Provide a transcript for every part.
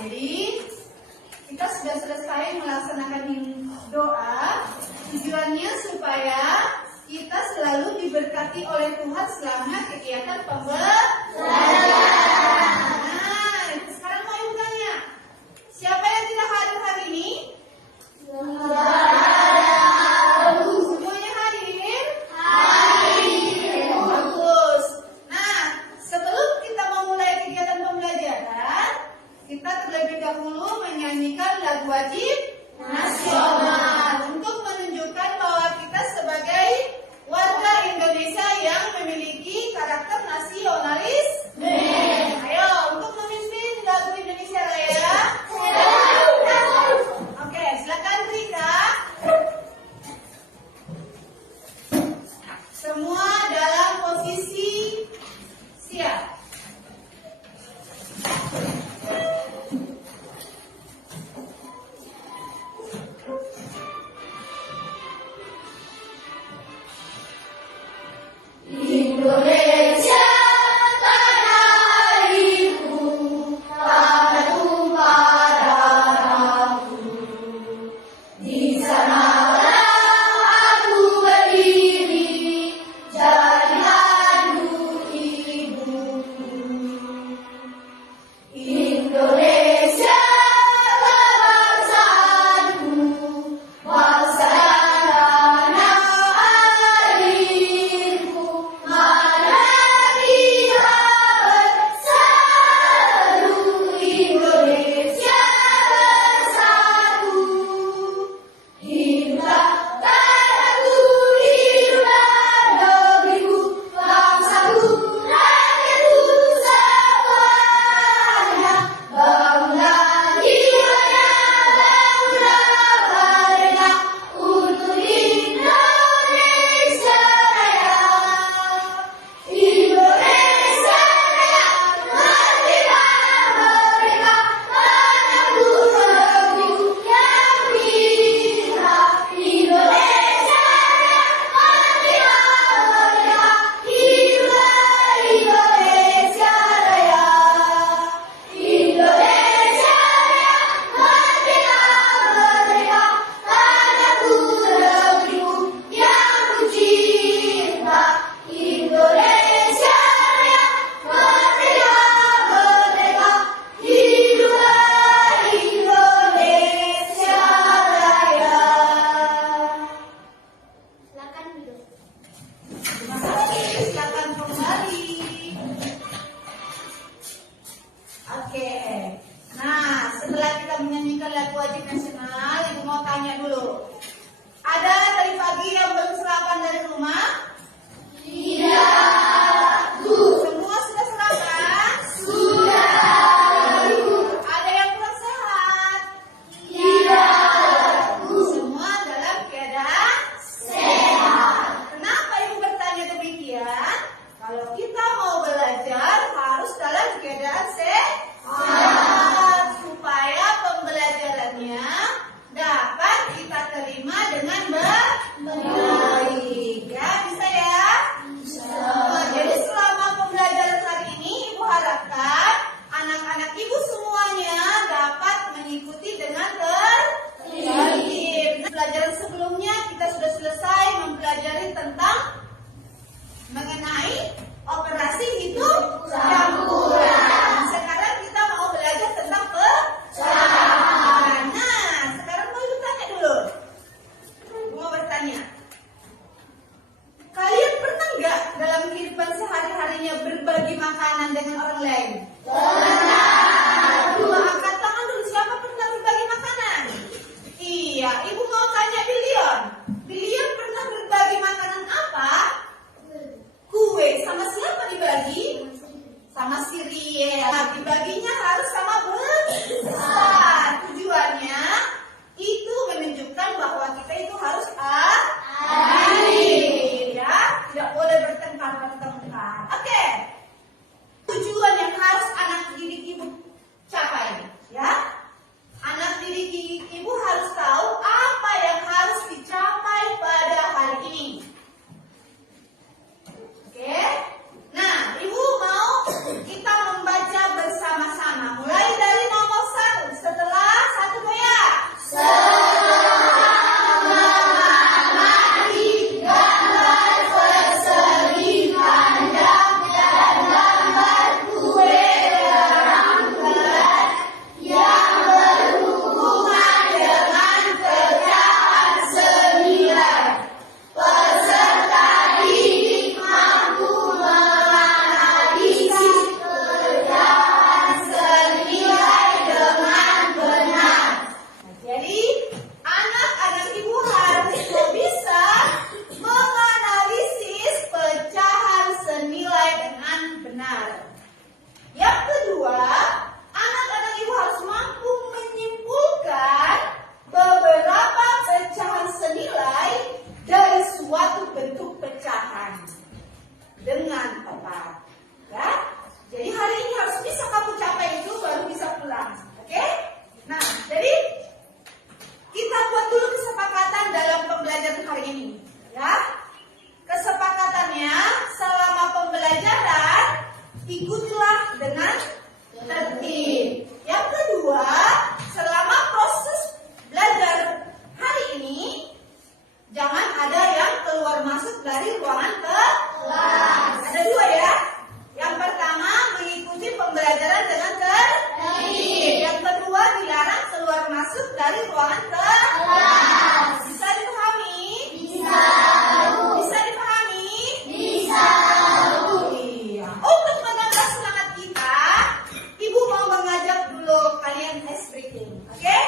Jadi kita sudah selesai melaksanakan doa. Tujuannya supaya kita selalu diberkati oleh Tuhan selama kegiatan pembelajaran. Nah, sekarang mau ibu tanya, siapa yang tidak hadir hari ini? Semuanya hadir? Hadir. Bagus. Nah, sebelum kita memulai kegiatan pembelajaran, kita terlebih dahulu menyanyikan lagu wajib nasional untuk menunjukkan bahwa kita sebagai warga Indonesia yang memiliki karakter nasionalis. Ayo, untuk memimpin lagu Indonesia Raya. Oke, silakan Rika. Semua dalam posisi siap. Indonesia tanah airku, tanah tumpah darahku. Di sanalah aku berdiri, jadi mandu ibuku. Indonesia bangsaku, bangsa tanah airku. Mana kita bersatu, Indonesia bersatu. Hiduplah tanahku, hiduplah negeriku, bangsaku, rakyatku semuanya. Bangunlah jiwanya, bangunlah mereka untuk Indonesia Raya. Indonesia Raya, merdeka, merdeka, tanahku, negeriku yang pinta. Indonesia Raya, merdeka, merdeka, hiduplah Indonesia Raya. Indonesia Raya, merdeka, merdeka, tanahku, negeriku yang kucinta. Indonesia Raya, merdeka, merdeka, hiduplah Indonesia Raya. Silakan duduk. Terima kasih, silakan kembali. Oke. Nah, setelah kita menyanyikan lagu wajib nasional, ibu mau tanya dulu. Ada tadi pagi yang belum sarapan dari rumah? Tidak, Bu. Semua sudah sarapan? Sudah, Bu. Ada yang kurang sehat? Tidak, Bu. Semua dalam keadaan Sehat. Kenapa ibu bertanya demikian? Kalau kita mau belajar harus dalam keadaan sehat supaya pembelajarannya dapat kita terima dengan baik. Ya, bisa ya? Bisa. Jadi selama pembelajaran hari ini ibu harapkan anak-anak ibu semuanya dapat mengikuti dengan tertib. Pelajaran sebelumnya kita sudah selesai mempelajari tentang mengenai operasi hitung campuran. Sekarang kita mau belajar tentang pecahan. Nah, sekarang mau ibu tanya dulu. Ibu mau bertanya. Kalian pernah nggak dalam kehidupan sehari-harinya berbagi makanan dengan orang lain? Pernah, Bu. Angkat tangan dulu, siapa pernah berbagi makanan? Iya, ibu mau tanya Bilion. Bilion pernah berbagi makanan apa? Kue. Sama siapa dibagi? Sama si Riel. Nah, dibaginya harus sama besar. Tujuannya itu menunjukkan bahwa kita itu harus adil, ya, tidak boleh bertengkar. Oke. Tujuan yang harus anak didik ibu capai, ya. Anak didik ibu harus tahu apa yang harus dicapai pada hari ini. Oke. Nah, ibu mau kita membaca bersama-sama. Mulai. dari ruangan kelas. Bisa dipahami? Bisa. Bisa dipahami? Bisa. Iya. Untuk menambah semangat kita, Ibu mau mengajak dulu kalian ice breaking. Oke?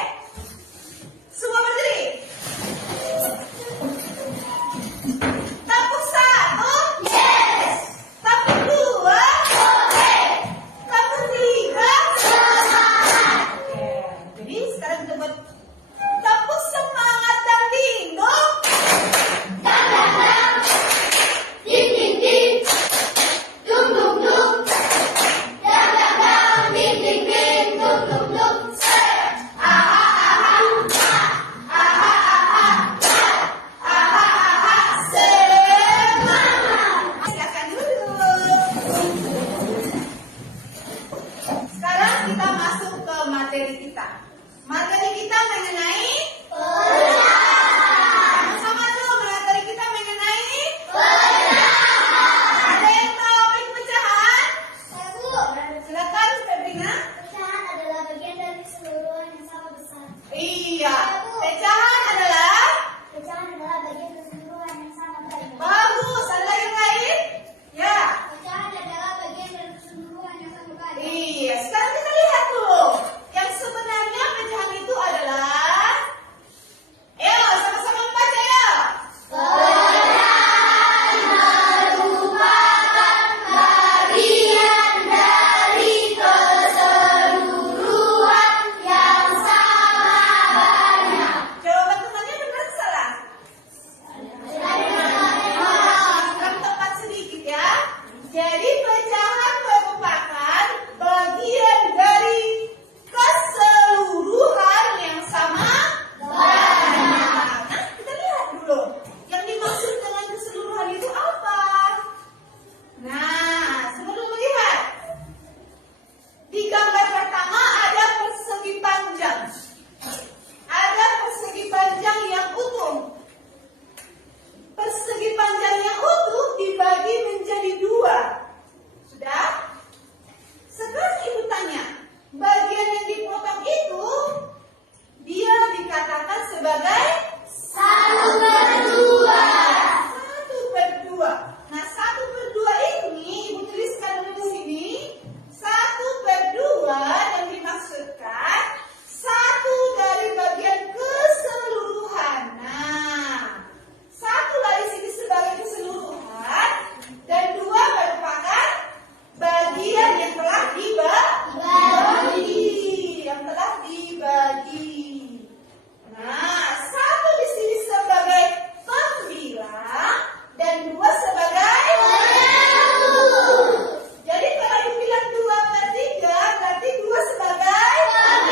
Semua berdiri. Tapuk 1. Yes. Tapuk 2. Oke. Tapuk 3. Semangat. Oke. Jadi sekarang kita buat tapuk semangat dan dingdong. Dang dang dang. Ding ding ding. Dung dung dung. Dang dang dang. Ding ding ding. Dung dung dung. Aha aha ha. Aha aha ha. Aha aha semangat. Silakan duduk. Sekarang kita masuk ke materi kita. Materi kita mengenai sama dulu materi kita mengenai ada yang tahu apa itu pecahan? Satu. Silakan Febrina. Pecahan adalah bagian dari keseluruhan yang sama besar. Iya, pecahan adalah Pecahan adalah bagian dari keseluruhan yang sama banyak. bagus. Ada yang lain? Ya. Pecahan adalah bagian dari keseluruhan yang sama banyak. Iya, sekarang kita lihat dulu. Yang sebenarnya pecahan itu adalah ayo sama-sama membaca ya. Pecahan merupakan bagian dari keseluruhan yang sama banyak. Jawaban temannya benar salah? Sekarang tepat sedikit ya. Jadi pecahan merupakan bagian dari keseluruhan yang sama banyak. Nah, kita lihat dulu. Yang dimaksud dengan keseluruhan itu apa? Nah, sebelum melihat. Di gambar pertama ada persegi panjang. Ada persegi panjang yang utuh. Persegi panjang yang utuh dibagi menjadi 2. Sudah? Sekarang Ibu tanya, bagian yang dipotong itu dia dikatakan sebagai 1/2. 1/2. Nah, 1/2 ini Ibu tuliskan dulu di sini. 1/2 yang dimaksudkan 1 dari bagian keseluruhan. Nah, 1 dari sini sebagai keseluruhan dan 2 merupakan bagian yang telah dibagi. Yang telah dibagi. Nah, 1 di sini sebagai pembilang dan 2 sebagai jadi kalau Ibu bilang 2/3 berarti 2 sebagai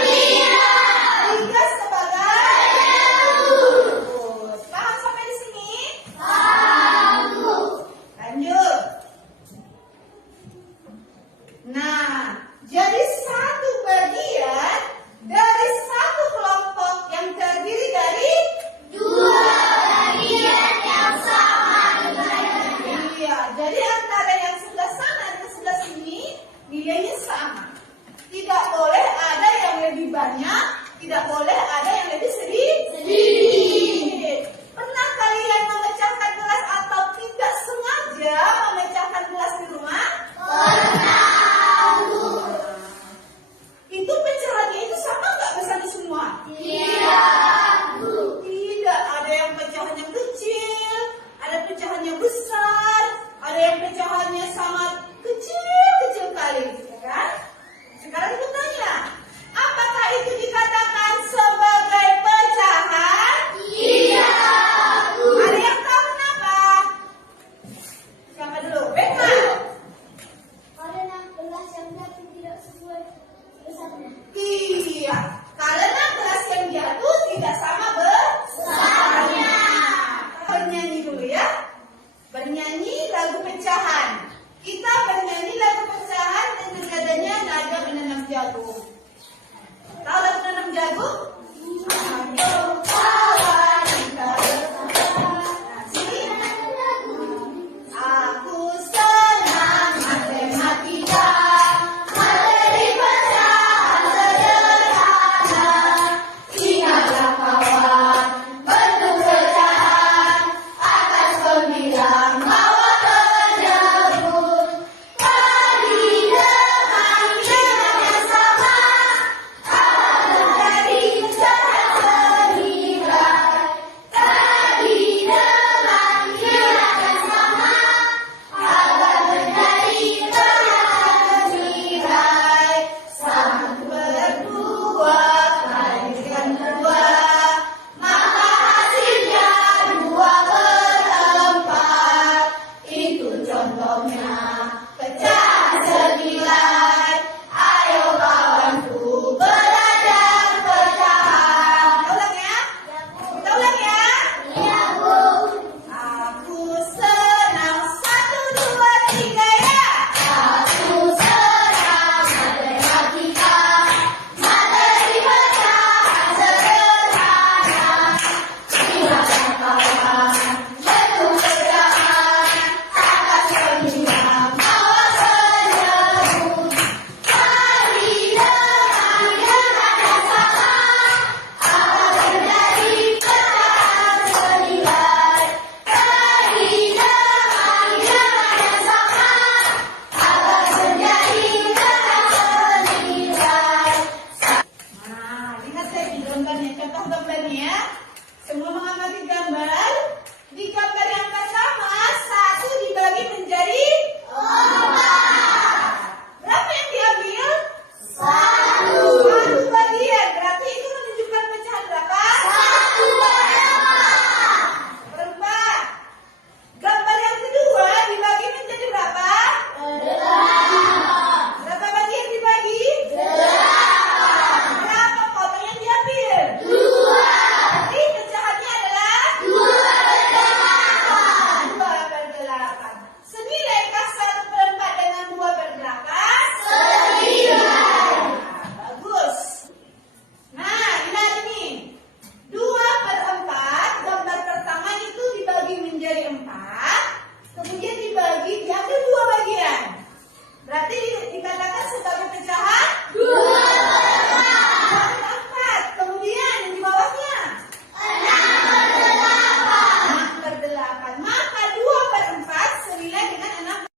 3 sebagai bagus. Paham sampai di sini? Lanjut. Nah, jadi 1 bagian dari 1 kelompok yang terdiri dari 2 bagian yang sama nilainya. iya, jadi antara yang sebelah sana dan sebelah sini nilainya sama. Tidak boleh ada yang lebih banyak, tidak boleh ada yang lebih sedikit. Pernah kalian memecahkan gelas atau tidak sengaja memecahkan gelas di rumah? Itu pecahannya itu sama nggak besarnya semua? Tidak, ada yang pecahannya kecil, ada pecahannya besar, ada yang pecahannya sangat kecil kali, ya kan? Sekarang Ibu tanya, apakah itu dikatakan sebagai pecahan? Iya. Ada yang tahu kenapa? Siapa dulu? Beka. Karena gelas yang jatuh tidak sesuai besarnya. Iya, karena gelas yang jatuh tidak sama besarnya. Bernyanyi dulu ya. Bernyanyi lagu pecahan. Kita bernyanyi lagu pecahan dengan nadanya nada menanam jagung. Tahu lagu menanam jagung?